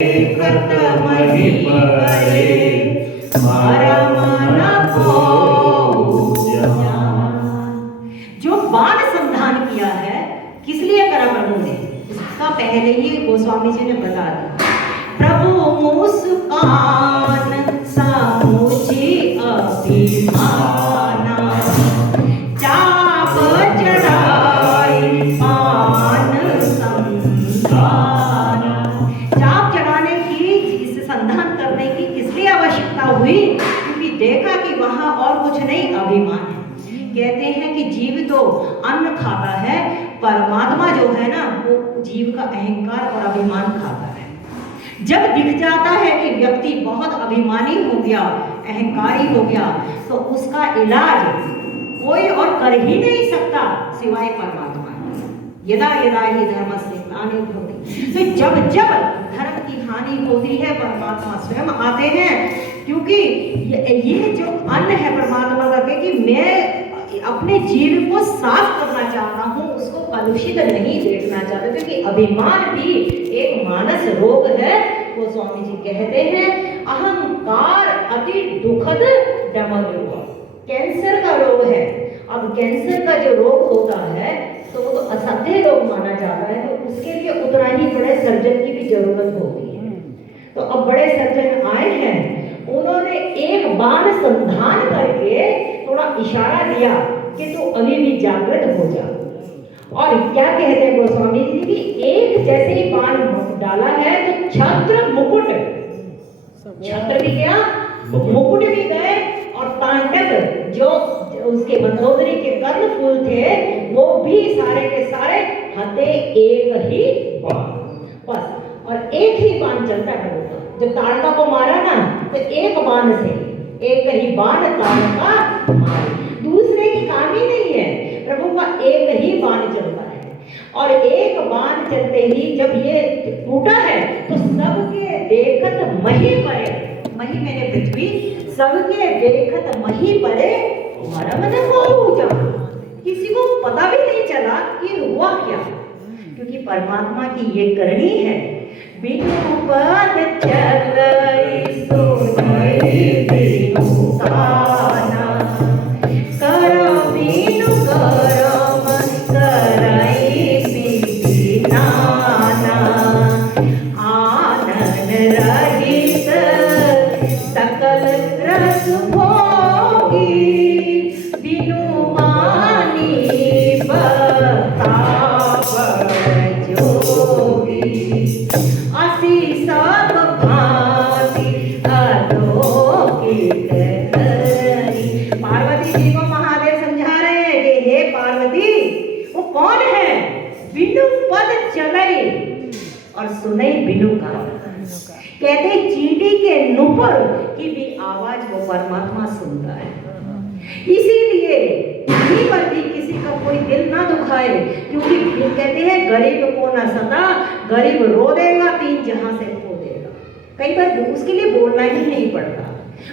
खत्म ही पड़े मारा माना जो बाण संधान किया है किस लिए करा प्रभु ने, इसका पहले ही गोस्वामी जी ने बता दिया। प्रभु मुस्कान सामुझी अभिमाना चाप चढ़ाई पान संधाना। चाप चढ़ाने की, इसे संधान करने की किस लिए आवश्यकता हुई? क्योंकि देखा कि वहां और कुछ नहीं, अभिमान है। कहते हैं कि जीव तो अन्न खाता है, परमात्मा जो है ना वो जीव का अहंकार और अभिमान खाता है। जब दिख जाता है कि व्यक्ति बहुत अभिमानी हो गया, अहंकारी हो गया, तो उसका इलाज कोई और कर ही नहीं सकता सिवाय परमात्मा। यदा यदा ही धर्म से ग्लानि भवति, तो जब जब धर्म की हानि होती है परमात्मा स्वयं आते हैं। क्योंकि ये जो अन्न है परमात्मा का कि मैं अपने जीव को साफ करना चाहता हूँ, उसको कलुषित नहीं देखना चाहता, क्योंकि अभिमान भी एक मानस रोग है। वो स्वामी जी कहते हैं अहंकार अति दुखद डमर रोग, कैंसर का रोग है। अब कैंसर का जो रोग होता है तो वो तो असाध्य रोग माना जाता है, तो उसके लिए उतना ही बड़े सर्जन की भी जरूरत होती है। तो अब बड़े सर्जन आए हैं, उन्होंने एक बाण संधान करके थोड़ा इशारा दिया कि तू अभी भी जागृत हो जा। और क्या कहते हैं गोस्वामी जी कि एक जैसे ही बाण डाला है तो छत्र मुकुट, छत्र भी गया, मुकुट भी गए, और तांडव जो उसके मंदोदरी के कर्ण फूल थे वो भी सारे के सारे हते एक ही बाण बस। और एक ही बाण चलता है प्रभु का। जब ताड़का को मारा ना तो एक बाण से, एक ही बाण ताड़का मारा, दूसरे की काम ही नहीं है, प्रभु का एक ही बाण चलता है। और एक बाण चलते ही जब ये टूटा है तो सबके देखत मही परे, मही मैंने पृथ्वी, सबके देखत मही परे मरम न हो जा। किसी को पता भी नहीं चला कि हुआ क्या, क्योंकि परमात्मा की ये करनी है। बिनु पद चलई सुनई बिनु साना, करम बिनु करम करई बिनाना, आनंद रहित सकल रस भोगी, बिनु मानी बताव जोगी, असी सब भांति अलौकिक हरि। पार्वती जी को महादेव समझा रहे हैं कि हे पार्वती, वो कौन है? बिनु पद चलई और सुनई बिनु का। कहते चींटी के नुपुर की भी आवाज वो परमात्मा सुनता है। इसीलिए कहीं पर भी किसी का कोई दिल ना दुखाए, क्योंकि कहते हैं गरीब को न सता, गरीब रो देगा तीन जहां से खो देगा। कई बार उसके लिए बोलना ही नहीं पड़ता,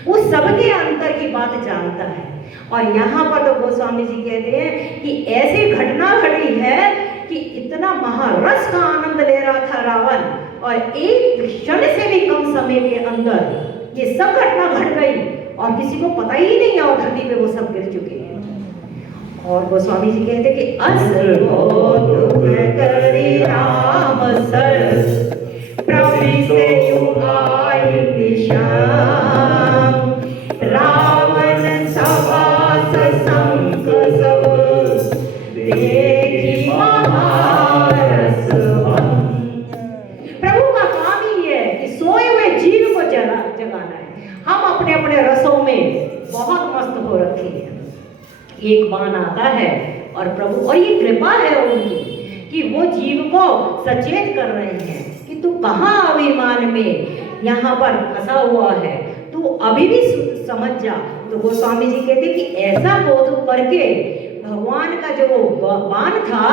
वो सबके अंतर की बात जानता है। और यहाँ पर तो गोस्वामी जी कहते हैं कि ऐसी घटना घटी है कि इतना महारस का आनंद ले रहा था रावण, और एक क्षण से भी कम समय के अंदर ये सब घटना घट गई और किसी को पता ही नहीं है, और धरती पे वो सब गिर चुके हैं। और गोस्वामी जी कहते कि अस बहुत करी राम सर प्रभु से युगाई दिशा, रावण सवास संग सब देखी महारस। प्रभु का काम ही है कि सोए हुए जीव को जगाना है। हम अपने अपने रसों में बहुत मस्त हो रखे हैं। एक बाण आता है और प्रभु, और ये कृपा है उनकी कि वो जीव को सचेत कर रहे हैं कि तू कहाँ अभिमान में यहाँ पर फंसा हुआ है, तू अभी भी समझ जा। तो गोस्वामी जी कहते कि ऐसा बोध करके भगवान का जो बाण था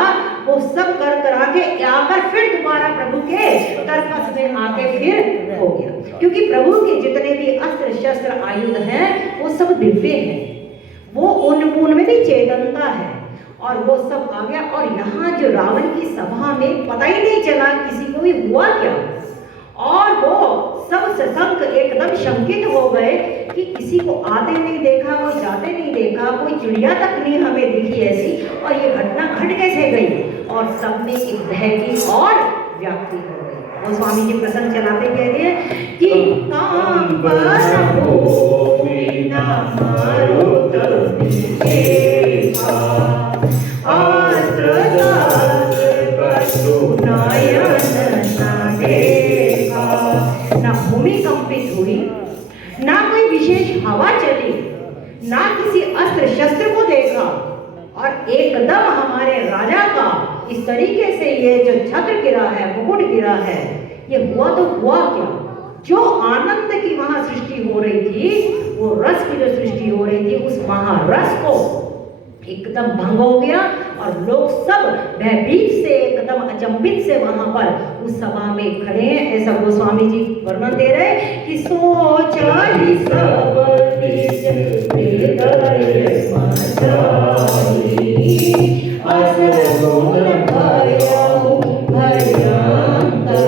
वो सब कर करा के आकर फिर दोबारा प्रभु के तरकस में आके फिर हो गया। क्योंकि प्रभु के जितने भी अस्त्र शस्त्र आयुध हैं वो सब दिव्य हैं, वो उनमें भी चेतनता है, और वो सब आ गया। और यहाँ जो रावण की सभा में पता ही नहीं चला किसी को भी हुआ क्या, और वो सब सशंक एकदम शंकित हो गए कि किसी को आते नहीं देखा, कोई जाते नहीं देखा, कोई चिड़िया तक नहीं हमें दिखी ऐसी, और ये घटना घट कैसे गई। और सब में एक भय की और व्याप्ति हो गई। वो स्वामी जी प्रसंग चलाते कह रहे हैं कि काम पर भूमि न मारुत विशेषा, अस्त्र ना भूमि कंपित हुई, ना कोई विशेष हवा चली, ना किसी अस्त्र शस्त्र को देखा, और एकदम हमारे राजा का इस तरीके से ये जो छत्र गिरा है, मुकुट गिरा है, ये हुआ तो हुआ क्या। जो आनंद की वहां सृष्टि हो रही थी, वो रस की जो सृष्टि हो रही थी, उस महारस को एकदम भंग हो गया, और लोग सब भयभीत से एकदम अचंभित से वहां पर उस सभा में खड़े हैं। ऐसा गोस्वामी जी वर्णन दे रहे हैं कि सोचा ही सब निज हृदय समाचारी, असगुण भयउ भयंकर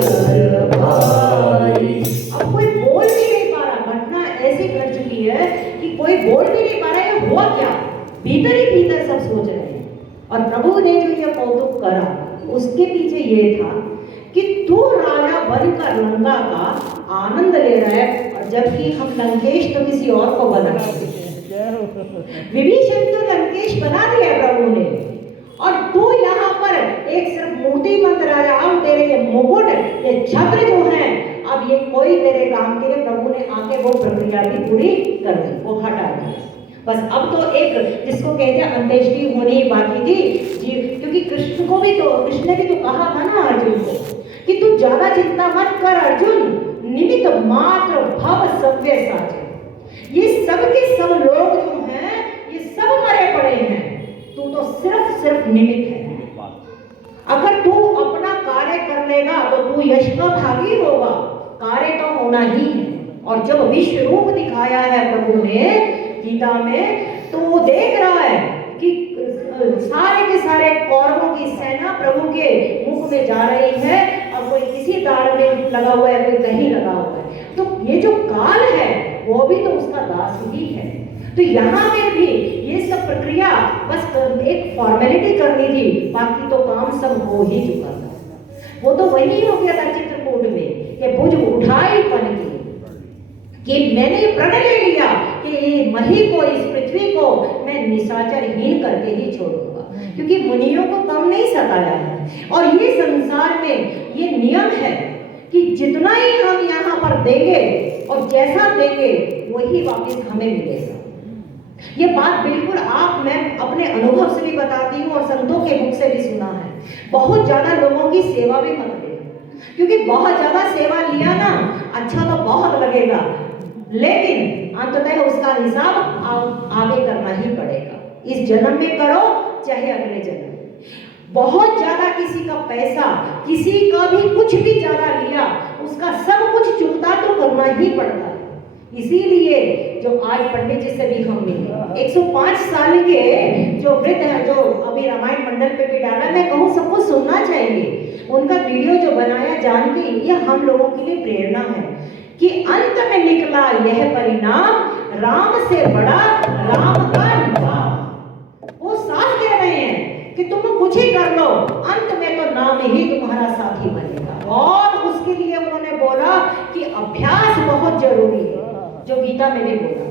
भाई। अब कोई बोल भी नहीं पा रहा, घटना ऐसी घट चुकी है कि कोई बोल भी नहीं पा रहा है हुआ क्या। भीतर ही भीतर सब सोच रहे हैं। और प्रभु ने जो ये कौतुक करा, उसके पीछे ये था कि तू राजा बनकर लंका का आनंद ले रहा है, और जबकि हम लंकेश तो किसी और को बना विभीषण तो लंकेश बना दिया प्रभु ने, और तू यहाँ पर एक सिर्फ मूर्तिमंत राजा, अब तेरे ये मुकुट, ये छत्र जो है, अब ये कोई तेरे काम के लिए प्रभु ने आके वो प्रक्रिया भी पूरी कर दी, वो हटा दी। बस अब तो एक जिसको कहते हैं अंत्येष्टि होनी बाकी थी जी, क्योंकि कृष्ण को भी तो, कृष्ण ने भी तो कहा था ना अर्जुन को कि तू ज्यादा चिंता मत कर अर्जुन, निमित्त मात्र भव सव्य साचे। ये सब के सब लोग जो हैं, ये सब मरे पड़े हैं, तू तो सिर्फ निमित्त है। अगर तू अपना कार्य कर लेगा तो तू यश का भागी होगा, कार्य तो होना ही है। और जब विश्व रूप दिखाया है प्रभु ने गीता में, तो वो देख रहा है कि सारे के सारे कौरवों की सेना प्रभु के मुख में जा रही है, और कोई किसी दाढ़ में लगा हुआ है, कोई कहीं लगा हुआ है। तो ये जो काल है वो भी तो उसका दास ही है। तो यहाँ में भी ये सब प्रक्रिया बस एक फॉर्मेलिटी करनी थी, बाकी तो काम सब हो ही चुका था। वो तो वही हो गया था चित्रकूट में कि भुज उठाई पन की, कि मैंने प्रण ले लिया कि मही को, इस पृथ्वी को मैं निशाचरहीन करके ही छोड़ूंगा, क्योंकि मुनियों को कम नहीं सताया है। और ये संसार में ये नियम है कि जितना ही हम यहाँ पर देंगे और जैसा देंगे वही वापस हमें मिलेगा। ये बात बिल्कुल मैं अपने अनुभव से भी बताती हूँ और संतों के मुख से भी सुना है। बहुत ज्यादा लोगों की सेवा भी मत लेना, क्योंकि बहुत ज्यादा सेवा लिया ना, अच्छा तो बहुत लगेगा, लेकिन अंततः उसका हिसाब आगे करना ही पड़ेगा। इस जन्म में करो चाहे अगले जन्म में। बहुत ज्यादा किसी का पैसा, किसी का भी कुछ भी ज्यादा लिया, उसका सब कुछ चुकता तो करना ही पड़ता है। इसीलिए जो आज पंडित जी से भी हम मिले, 105 साल के जो वृद्ध हैं, जो अभी रामायण मंडल पे भी डाला, मैं कहूँ सबको सुनना चाहिए। उनका वीडियो जो बनाया जान के, ये हम लोगों के लिए प्रेरणा है कि अंत में निकला यह परिणाम, राम से बड़ा राम का नाम। वो साफ कह रहे हैं कि तुम कुछ ही कर लो, अंत में तो नाम ही तुम्हारा साथी बनेगा। और उसके लिए उन्होंने बोला कि अभ्यास बहुत जरूरी है, जो गीता में भी बोला।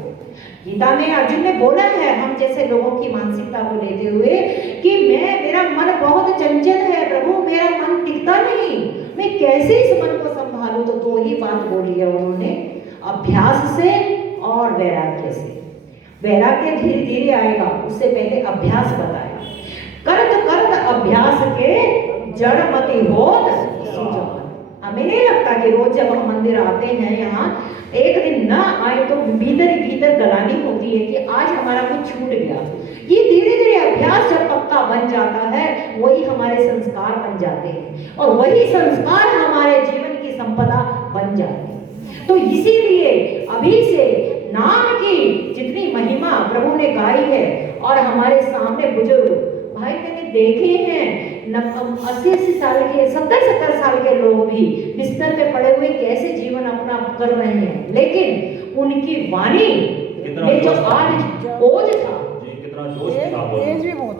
गीता में अर्जुन ने बोला है हम जैसे लोगों की मानसिकता को लेते हुए कि मेरा मन बहुत चंचल है प्रभु, मेरा मन टिकता नहीं, मैं कैसे इस मन को संभालूं। तो दो ही बात बोली है उन्होंने, अभ्यास से और वैराग्य से। वैराग्य धीरे धीरे आएगा, उससे पहले अभ्यास बताया। करत करत अभ्यास के जड़मति होत सुजान। हमें नहीं लगता कि रोज जब हम मंदिर आते हैं यहाँ एक दिन ना आए तो भीतर ही भीतर गलानी होती है कि आज हमारा कुछ छूट गया। ये धीरे धीरे अभ्यास जब पक्का बन जाता है, वही हमारे संस्कार बन जाते हैं, और वही संस्कार हमारे जीवन की संपदा बन जाती है। तो इसीलिए अभी से नाम की जितनी महिमा प्रभु ने गाई है, और हमारे सामने बुजुर्ग भाई मैंने देखे हैं 80 साल के 70 साल के लोग भी बिस्तर पे पड़े हुए कैसे जीवन अपना कर रहे हैं, लेकिन उनकी वाणी में जो आज ओज था, कितना जोश था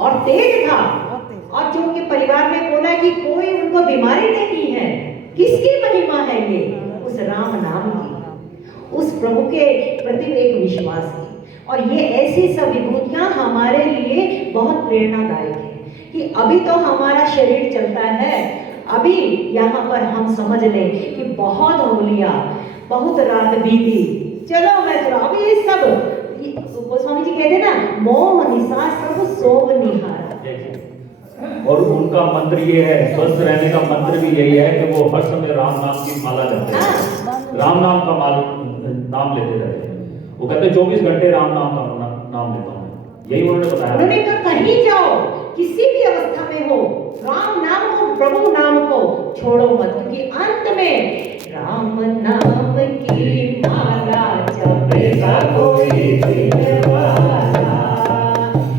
और तेज था, और जो उनके परिवार ने बोला कि कोई उनको बीमारी नहीं है, किसकी महिमा है ये? उस राम नाम की, उस प्रभु के प्रति एक विश्वास की। और ये ऐसी सब विभूतियां हमारे लिए बहुत प्रेरणादायक है कि अभी तो हमारा शरीर चलता है, अभी यहाँ पर हम समझ लें कि बहुत हो लिया, बहुत रात बीती, चलो मैं तो अभी ये सब गोस्वामी जी कहते ना, मोह निशा सब सोव निहार। और उनका मंत्र ये है, स्वस्थ रहने का मंत्र भी यही है कि वो हर समय राम नाम की माला करते हैं, राम नाम का नाम लेते रहते हैं। वो कहते हैं 24 घंटे राम नाम का नाम लेता हूँ, यही उन्होंने बताया। उन्होंने कहा कहीं जाओ, किसी भी अवस्था में हो, राम नाम को, प्रभु नाम को छोड़ो मत, क्योंकि अंत में राम नाम की माला जपेगा कोई दिलवाला,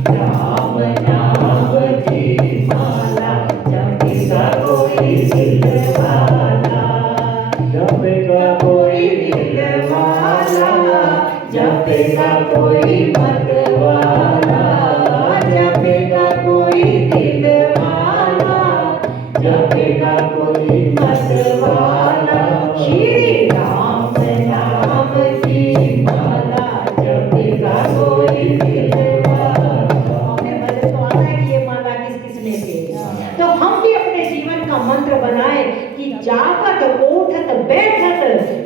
राम नाम की माला जपेगा कोई दिलवाला, जपेगा कोई दिलवाला, जपेगा कोई मतवाला, जपेगा कोई दिलवाला, जपेगा कोई मतवाला, श्री राम नाम की माला जपेगा कोई दिलवाला। हमें भजन तो आता है कि ये माला किस किस ने की, तो हम भी अपने जीवन का मंत्र बनाए कि जागत उठत बैठत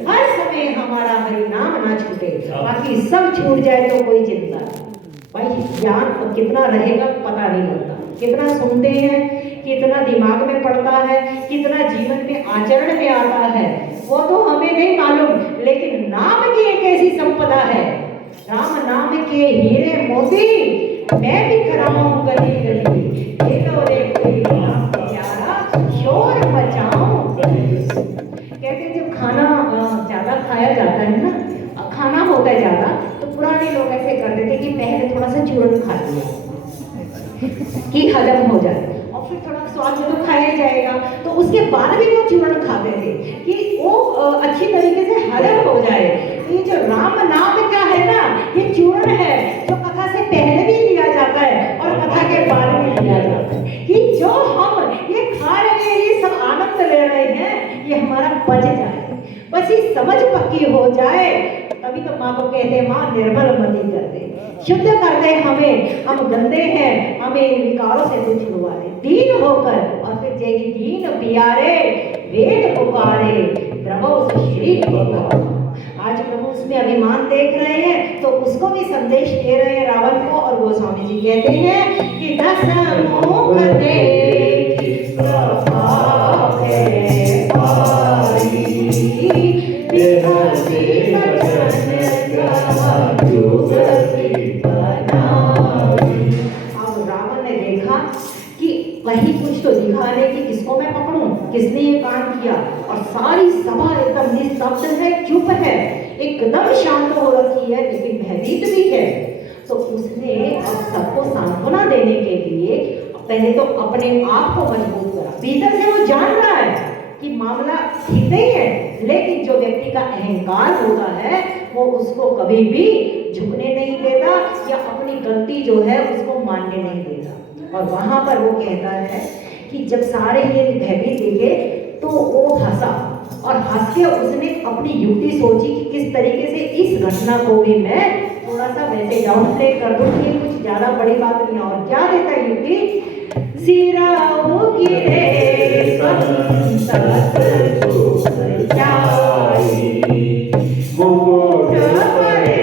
हर समय हमारा हरि नाम ना छूटे, बाकी सब छूट जाए तो कोई चिंता नहीं। भाई ज्ञान कितना रहेगा पता नहीं लगता, कितना सुनते हैं, कितना दिमाग में पड़ता है, कितना जीवन में आचरण में आता है, वो तो हमें नहीं मालूम, लेकिन नाम की एक ऐसी संपदा है, राम नाम के हीरे मोती मैं भी कराऊं गली गली, ये तो रे कोई राम प्यारा शोर मचाऊं। कहते जब खाना ज्यादा खाया जाता है ना, खाना होता है ज्यादा, तो पुराने लोग ऐसे करते थे कि पहले थोड़ा सा चूरन खा लिया कि हजम हो जाए, और फिर थोड़ा स्वाद में तो खाया जाएगा, तो उसके बाद भी वो चूरन खाते थे कि वो अच्छी तरीके से हजम हो जाए। ये जो राम नाम का है ना, ये चूरन है जो कथा से पहले भी लिया जाता है और कथा के बाद भी लिया जाता है, कि जो हम ये खा रहे हैं, ये सब आनंद ले रहे हैं, ये हमारा पच जाए, बस ये समझ पक्की हो जाए, तभी तो माँ को कहते हैं माँ निर्मल मति कर दे, शुद्ध कर दे हमें, हम गंदे हैं, हमें इन विकारों से तू छुड़वा दे, दीन होकर। और फिर जय दीन प्यारे वेद पुकारे प्रभु श्री भगवान। आज प्रभु उसमें अभिमान देख रहे हैं, तो उसको भी संदेश दे रहे हैं रावण को, और गोस्वामी जी कहते हैं कि दस मुख देखी प्रभाव है भारी, बिहसी बचन ग्रह जुगति बनाई। अब रावण ने देखा कि वही कुछ तो दिखाने की किसको मैं पकड़ूं, किसने ये काम किया, और सारी सभा एकदम निस्तब्ध है, चुप है, एकदम शांत हो रखी है, लेकिन भयभीत भी है। तो उसने अब सबको सांत्वना देने के लिए पहले तो अपने आप को मजबूत करा, भीतर से वो जान रहा है कि मामला ठीक नहीं है, लेकिन जो व्यक्ति का अहंकार होता है वो उसको कभी भी झुकने नहीं देता, या अपनी गलती जो है उसको मानने नहीं देता। और वहां पर वो कहता है कि जब सारे ये भयभीत देखे तो वो हंसा, और हंस के उसने अपनी युक्ति सोची कि किस तरीके से इस घटना को भी मैं थोड़ा सा वैसे डाउनप्ले कर दूं, ये कुछ ज्यादा बड़ी बात नहीं है। और क्या देता है युक्ति, सिराओ गिरे संसत जाई, मुकुट परे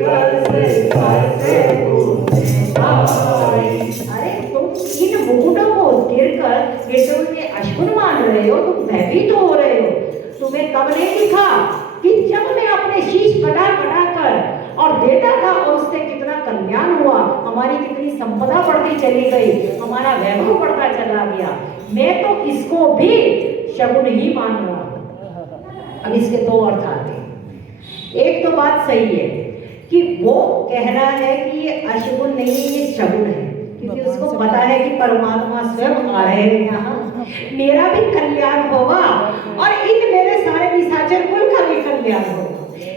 कस कस आई। अरे तुम इन मुकुटों को गिरकर के अशुभ मान रहे हो, तुम भयभीत हो रहे हो। तुम्हें कब नहीं दिखा कि जब मैं अपने शीश कटा कटा कर और देता था, और उससे कितना कल्याण हुआ, हमारी कितनी संपदा बढ़ती चली गई, हमारा वैभव बढ़ता चला गया। मैं तो इसको भी शगुन ही मान रहा हूं। अब इसके दो अर्थ आते हैं। एक तो बात सही है कि वो कह रहा है कि ये अशगुन नहीं, ये शगुन है, क्योंकि उसको पता है कि परमात्मा स्वयं आ रहे हैं यहाँ, मेरा भी कल्याण होगा और इन मेरे सारे निशाचर कुल का भी कल्याण होगा।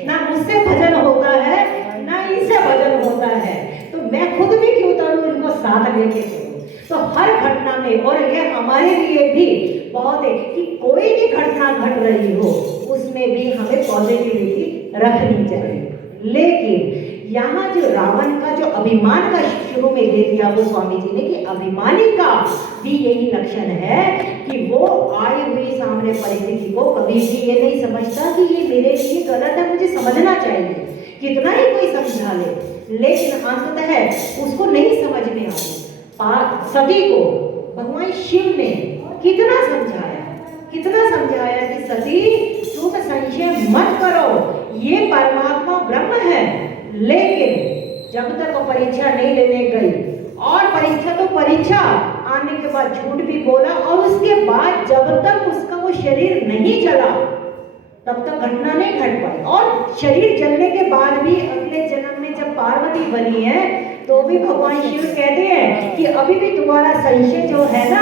ना मुझसे भजन होता है ना इनसे भजन होता है, तो मैं खुद भी क्यों तड़ूं, इनको साथ लेके चलूं। तो हर घटना में, और ये हमारे लिए भी बहुत है कि कोई भी घटना घट रही हो उसमें भी हमें पॉजिटिविटी रखनी चाहिए। लेकिन यहाँ जो रावण का जो अभिमान का शुरू में दे दिया वो स्वामी जी ने, कि अभिमानी का भी यही लक्षण है कि वो आई हुई सामने परिस्थिति को कभी भी ये नहीं समझता कि ये मेरे लिए गलत है, मुझे समझना चाहिए, कितना ही कोई समझा ले, लेकिन अंततः उसको नहीं समझ में आती। सती को भगवान शिव ने कितना समझाया कि सती तुम संशय मत करो, ये परमात्मा ब्रह्म है। लेकिन जब तक परीक्षा नहीं लेने गई, और परीक्षा तो परीक्षा आने के बाद झूठ भी बोला, और उसके बाद जब तक उसका वो शरीर नहीं जला तब तक घटना नहीं घट पाई। और शरीर जलने के बाद भी अगले जन्म में जब पार्वती बनी है तो भी भगवान शिव कहते हैं कि अभी भी तुम्हारा संशय जो है ना,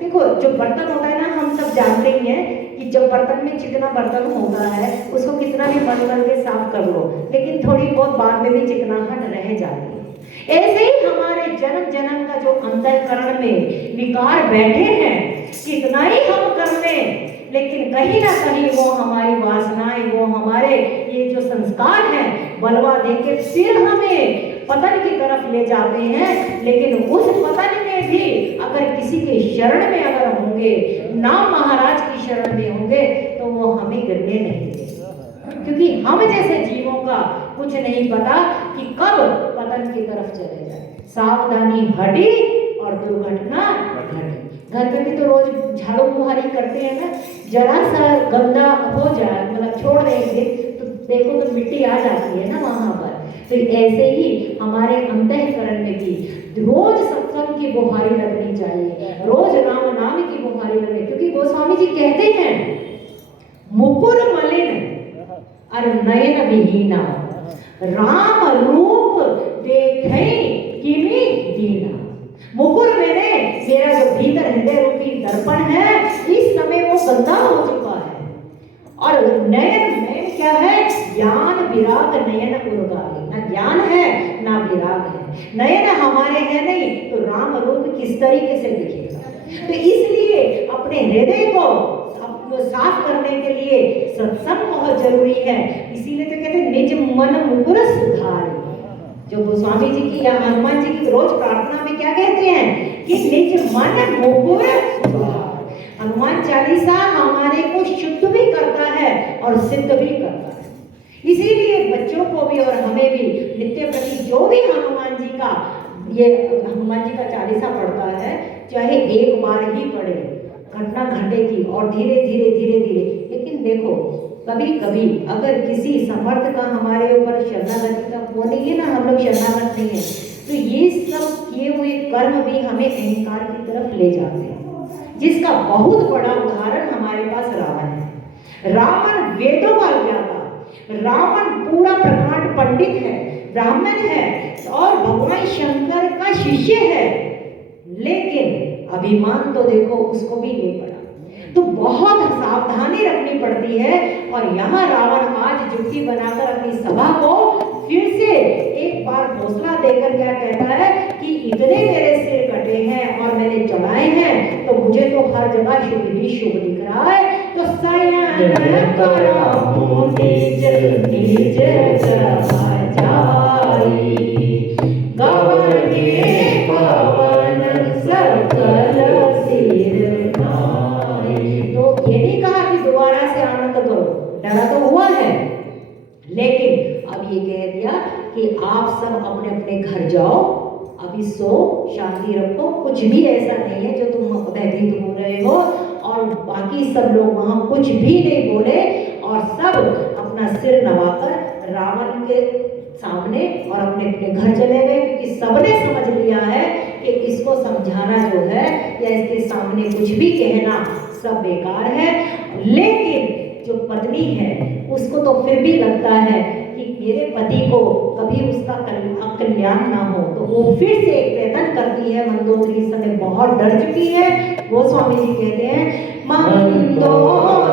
देखो जो बर्तन होता है ना, हम सब जानते ही हैं कि जब बर्तन में चिकना बर्तन होता है उसको कितना भी मन के साफ कर लो, लेकिन थोड़ी बहुत बाद में भी चिकनाहट रह जाती है। ऐसे ही हमारे जन्म जन्म का जो अंतःकरण में विकार बैठे हैं, कितना ही हम कर लें, लेकिन कहीं ना कहीं वो हमारी वासनाएं, वो हमारे ये जो संस्कार हैं बलवा देके फिर हमें पतन की तरफ ले जाते हैं। लेकिन उस पतन में भी अगर किसी के शरण में अगर होंगे, नाम महाराज की शरण में होंगे, तो वो हमें गिरने नहीं देंगे, क्योंकि हम जैसे जीवों का कुछ नहीं पता कि कब पतन की तरफ चले जाए। सावधानी हटी और दुर्घटना घटी। घर में भी तो रोज झाड़ू बुहारी करते हैं ना, जरा सा गंदा हो जाए, मतलब छोड़ देंगे तो देखो तो मिट्टी आ जाती है ना वहां पर। तो ऐसे ही हमारे अंतःकरण में भी रोज सत्संग की बुहारी लगनी चाहिए, रोज राम नाम की बुहारी लगनी, क्योंकि गोस्वामी जी कहते हैं मुकुर मलिन और नयन विहीना, राम रूप देखे किमी दीना। मुकुर मैंने मेरा जो भीतर हृदय रूपी दर्पण है, इस समय वो गंदा हो चुका है, और नयन में क्या है, ज्ञान विराग नयन उर्गाए, ना ज्ञान है ना विराग है। नयन हमारे है नहीं तो राम रूप किस तरीके से दिखेगा। तो इसलिए अपने हृदय को साफ करने के लिए सत्संग बहुत जरूरी है। इसीलिए तो कहते हैं निज मन मुकुर सुधारी। जो गोस्वामी जी की या हनुमान जी की रोज प्रार्थना में क्या कहते हैं कि निज मन मुकुर सुधारी। हनुमान चालीसा हमारे को शुद्ध भी करता है और सिद्ध भी करता है। इसीलिए बच्चों को भी और हमें भी नित्य प्रति जो भी हनुमान जी का चालीसा पढ़ता है, चाहे एक बार ही पढ़े, घटना घटेगी और धीरे धीरे। लेकिन देखो कभी कभी अगर किसी समर्थ का हमारे ऊपर शरणागति का वो नहीं है ना, हम लोग शरणागत नहीं है, तो ये सब किए हुए कर्म भी हमें अहंकार की तरफ ले जाते हैं, जिसका बहुत बड़ा उदाहरण हमारे पास रावण है। रावण वेदों का ज्ञाता, रावण पूरा प्रकांड पंडित है, ब्राह्मण है और भगवान शंकर का शिष्य है, लेकिन अभिमान तो देखो उसको भी नहीं पड़ा। तो बहुत सावधानी रखनी पड़ती है। और यहाँ रावण आज जुक्ति बनाकर अपनी सभा को फिर से एक बार हौसला देकर क्या कहता है कि इतने मेरे सिर कटे हैं और मैंने चढ़ाए हैं, तो मुझे तो हर जगह शुभ ही शुभ दिख रहा है। तो सयन करो निज निज समाचारी, गवने पवन सकल सिर नाई। तो ये नहीं कहा कि दोबारा से आनंद करो, डरा तो हुआ है, लेकिन अब ये कह दिया कि आप सब अपने अपने घर जाओ, अभी सो शांति रखो, कुछ भी ऐसा नहीं है जो तुम भयभीत हो रहे हो। और बाकी सब लोग वहां कुछ भी नहीं बोले और सब अपना सिर नवाकर रावण के सामने और अपने अपने घर चले गए, क्योंकि सबने समझ लिया है कि इसको समझाना जो है या इसके सामने कुछ भी कहना सब बेकार है। लेकिन जो पत्नी है उसको तो फिर भी लगता है कि मेरे पति को कभी उसका कल्याण ना हो, तो वो फिर से एक वेदन करती है। मंदोदरी इस समय बहुत डर चुकी है। वो स्वामी जी कहते हैं, मंदोदरी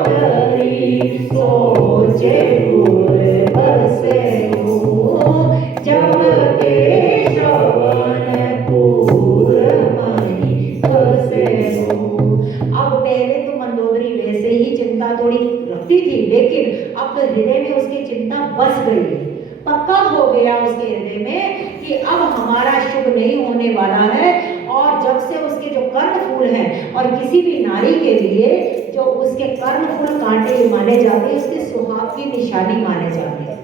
सोचे दूर बसे हो, जब के श्रवण पूर मणि बसे हो। अब पहले तो मंदोदरी वैसे ही चिंता थोड़ी रखती थी, लेकिन अब हृदय में उसकी चिंता बस गई। पक्का हो गया उसके हृदय में कि अब हमारा शुभ नहीं होने वाला है। और जब से उसके जो कर्ण फूल हैं, और किसी भी नारी के लिए जो उसके कर्ण फूल कांटे माने जाते हैं, उसके सुहाग की निशानी माने जाते हैं।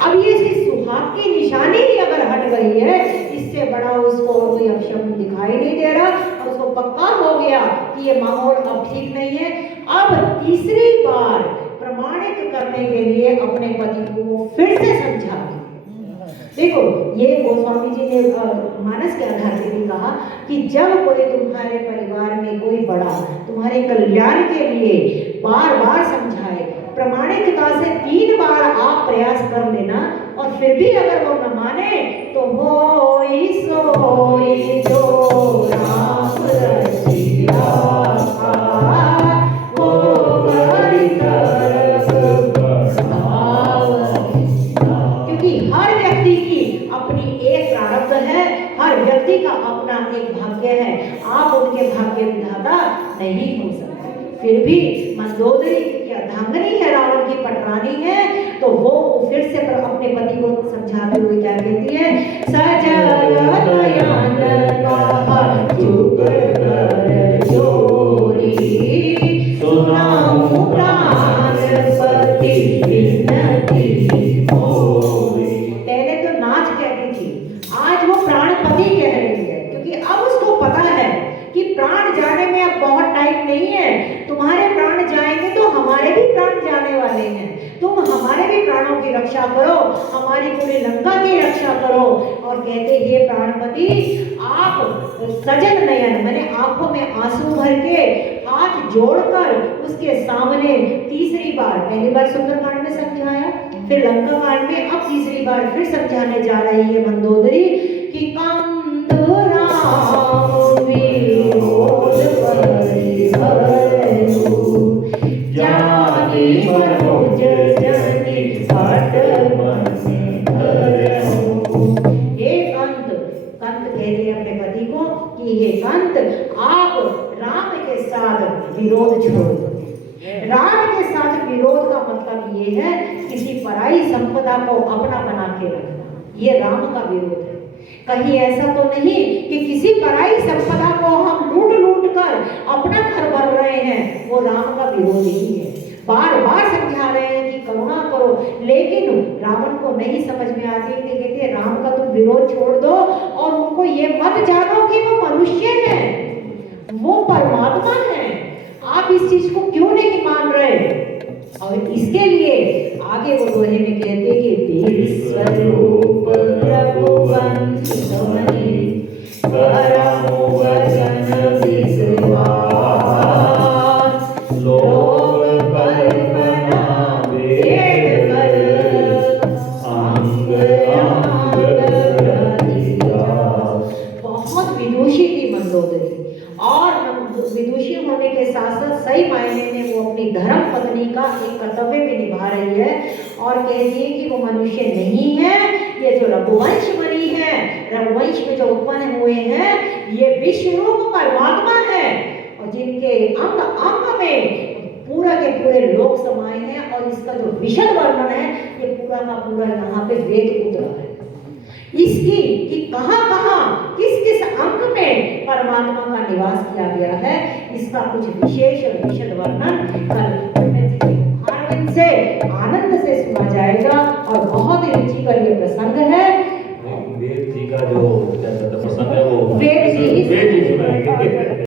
अब ये इसकी सुहाग की निशानी ही अगर हट गई है, इससे बड़ा उसको कोई अपशब्द दिखाई नहीं दे रहा। और उसको पक्का हो गया कि ये माहौल अब ठीक नहीं है। अब तीसरी बार प्रमाणित करने के लिए अपने पति को वो फिर से समझा। देखो, ये गोस्वामी जी ने मानस के आधार पे भी कहा कि जब कोई तुम्हारे परिवार में कोई बड़ा तुम्हारे कल्याण के लिए बार बार समझाए, प्रमाणिकता से 3 बार आप प्रयास कर लेना, और फिर भी अगर वो न माने, तो होई सोई जो राम रचिया वो बड़ी तरस बढ़ावती। क्योंकि हर व्यक्ति की अपनी एक प्रारब्ध है, हर व्यक्ति का अपना एक भाग्य है। आप उनके भाग्य विधाता नहीं हो सकते। फिर भी मंदोदरी की अर्धांगिनी है, रावण की पटरानी है, तो वो फिर से अपने पति को समझाते हुए क्या कहती है, सजल नयन कहा चुप कर जोरी, सुनाऊं प्राणपति विनती मोरी। पहले तो नाच कहती थी, आज वो प्राणपति कह रही है, क्योंकि अब उसको पता है कि प्राण जाने में अब बहुत टाइम नहीं है। तुम्हारे प्राण जाएंगे तो हमारे भी प्राण जाने वाले हैं। तुम हमारे भी प्राणों की रक्षा करो, हमारी पूरी लंका की रक्षा करो। और कहते हे प्राणपति, आप सजल नयन मैंने आंखों में आंसू भर के हाथ जोड़कर उसके सामने तीसरी बार, पहली बार सुंदरकांड में समझाया, फिर लंका कांड में अब तीसरी बार फिर समझाने जा रही है मंदोदरी कि कंद राम विरोध परिहरनु, जानी मनोज जनि हट मनि धरनु। हे कंत, कंत कहते हैं अपने पति को कि हे कंत, आप राम के साथ विरोध छोड़ दो। राम के साथ विरोध का मतलब ये है किसी पराई संपदा को अपना बना के रखना, ये राम का विरोध है। कहीं ऐसा तो नहीं कि किसी पराई संपदा को हम लूट लूट कर अपना घर भर रहे हैं, वो राम का विरोध ही है। बार बार समझा रहे हैं कि करुणा करो, लेकिन रावण को नहीं समझ में आती है। कहते हैं राम का तुम विरोध छोड़ दो, और उनको ये मत जानो कि वो मनुष्य है, वो परमात्मा है। आप इस चीज को क्यों नहीं मान रहे? और इसके लिए आगे वो दोहे में कहते कि विश्वरूप रघुवंश धवनि करहु वचन विश्वास, लोक कल्पना वेद कर अंग अंग रतिदास। बहुत विदुषी थी मंदोदरी, और विदुषी होने के साथ साथ सही मायने में वो अपनी धर्म पत्नी का एक कर्तव्य भी निभा रही है। और कहती है कि वो मनुष्य नहीं है, ये जो रघुवंश बनी है, रघुवंश में जो उत्पन्न हुए हैं, ये विश्वरूप परमात्मा है, और जिनके अंग अंग में पूरा के पूरे लोक समाये हैं। और इसका जो विशद वर्णन है, ये पूरा का पूरा यहाँ पे वेद उतरा है इसकी, कि कहाँ कहाँ किस किस अंग में परमात्मा का निवास किया गया है, इसका कुछ विशेष और विशद वर्णन